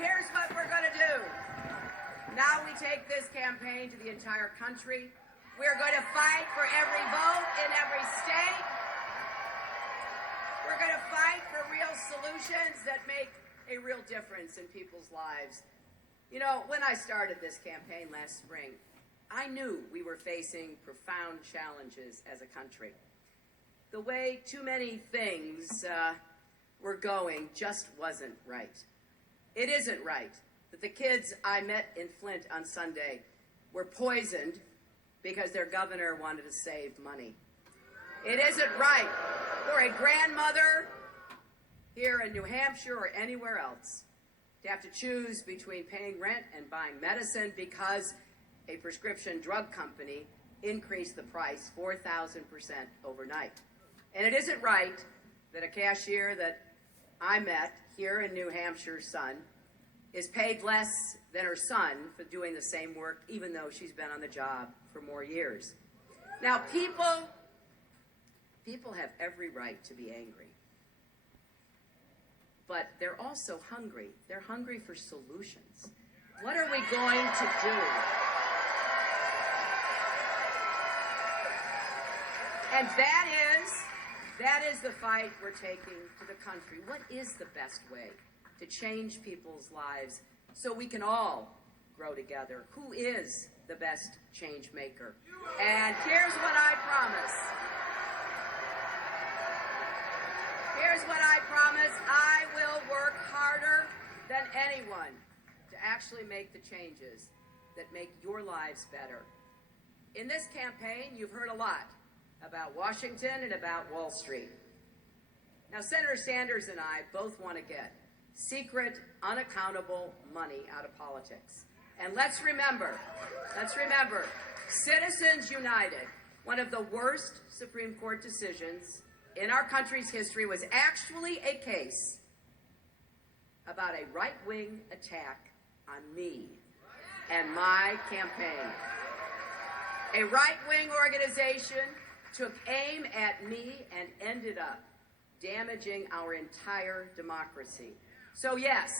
here's what we're going to do. Now we take this campaign to the entire country. We're going to fight for every vote in every state. We're going to fight for real solutions that make a real difference in people's lives. You know, when I started this campaign last spring, I knew we were facing profound challenges as a country. The way too many things were going just wasn't right. It isn't right that the kids I met in Flint on Sunday were poisoned because their governor wanted to save money. It isn't right for a grandmother here in New Hampshire or anywhere else to have to choose between paying rent and buying medicine because a prescription drug company increased the price 4,000% overnight. And it isn't right that a cashier that I met here in New Hampshire's son is paid less than her son for doing the same work, even though she's been on the job for more years. Now, people have every right to be angry. But they're also hungry. They're hungry for solutions. What are we going to do? And that is the fight we're taking to the country. What is the best way to change people's lives so we can all grow together? Who is the best change maker? And here's what I promise. Here's what I promise. I will work harder than anyone to actually make the changes that make your lives better. In this campaign, you've heard a lot about Washington and about Wall Street. Now, Senator Sanders and I both want to get secret, unaccountable money out of politics. And let's remember, Citizens United, one of the worst Supreme Court decisions in our country's history, was actually a case about a right-wing attack on me and my campaign. A right-wing organization took aim at me and ended up damaging our entire democracy. So yes,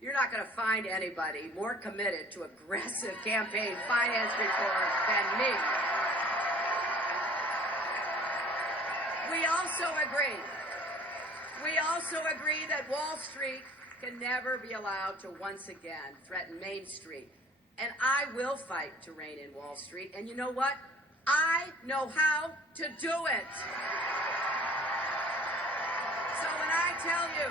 you're not going to find anybody more committed to aggressive campaign finance reform than me. We also agree that Wall Street can never be allowed to once again threaten Main Street. And I will fight to rein in Wall Street. And you know what? I know how to do it. So when I tell you,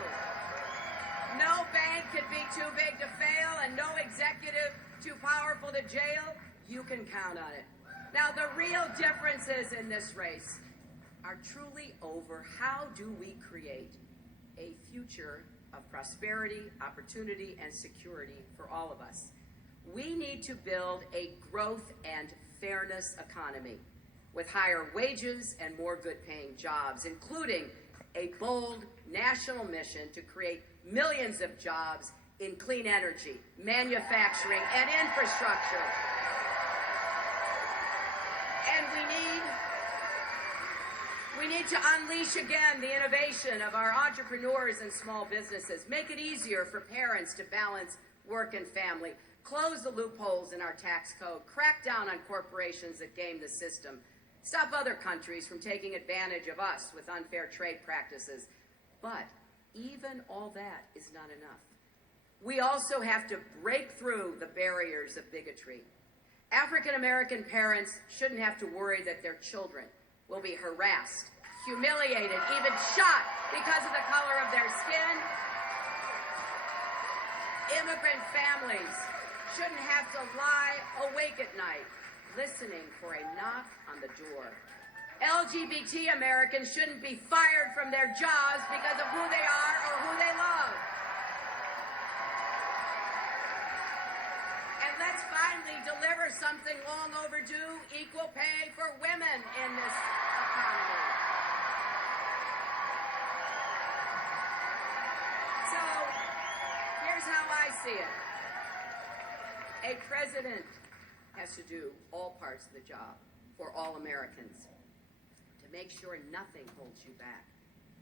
no bank could be too big to fail and no executive too powerful to jail, you can count on it. Now, the real differences in this race are truly over how do we create a future of prosperity, opportunity, and security for all of us. We need to build a growth and fairness economy with higher wages and more good-paying jobs, including a bold national mission to create millions of jobs in clean energy, manufacturing, and infrastructure. And we need to unleash again the innovation of our entrepreneurs and small businesses, make it easier for parents to balance work and family, close the loopholes in our tax code, crack down on corporations that game the system, stop other countries from taking advantage of us with unfair trade practices. But even all that is not enough. We also have to break through the barriers of bigotry. African American parents shouldn't have to worry that their children will be harassed, humiliated, even shot because of the color of their skin. Immigrant families shouldn't have to lie awake at night listening for a knock on the door. LGBT Americans shouldn't be fired from their jobs because of who they are or who they love. And let's finally deliver something long overdue, equal pay for women in this economy. So, here's how I see it. A president has to do all parts of the job for all Americans to make sure nothing holds you back.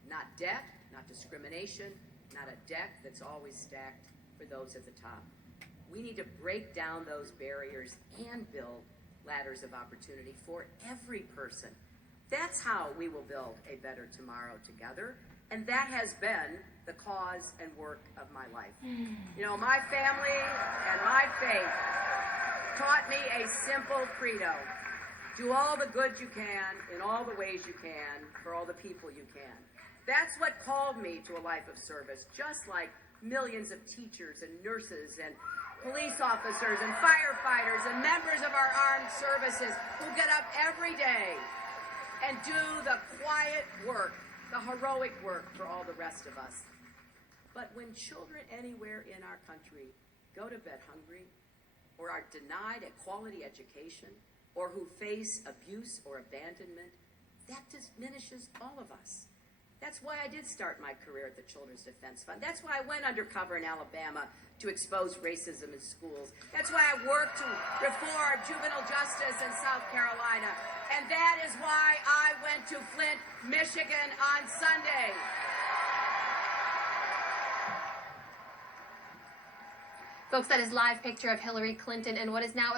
Not debt, not discrimination, not a deck that's always stacked, for those at the top. We need to break down those barriers and build ladders of opportunity for every person. That's how we will build a better tomorrow together. And that has been the cause and work of my life. You know, my family and my faith taught me a simple credo. Do all the good you can in all the ways you can for all the people you can. That's what called me to a life of service, just like millions of teachers and nurses and police officers and firefighters and members of our armed services who get up every day and do the quiet work, the heroic work for all the rest of us. But when children anywhere in our country go to bed hungry, or are denied a quality education, or who face abuse or abandonment, that diminishes all of us. That's why I did start my career at the Children's Defense Fund. That's why I went undercover in Alabama to expose racism in schools. That's why I worked to reform juvenile justice in South Carolina. And that is why I went to Flint, Michigan on Sunday. Folks, that is live picture of Hillary Clinton and what is now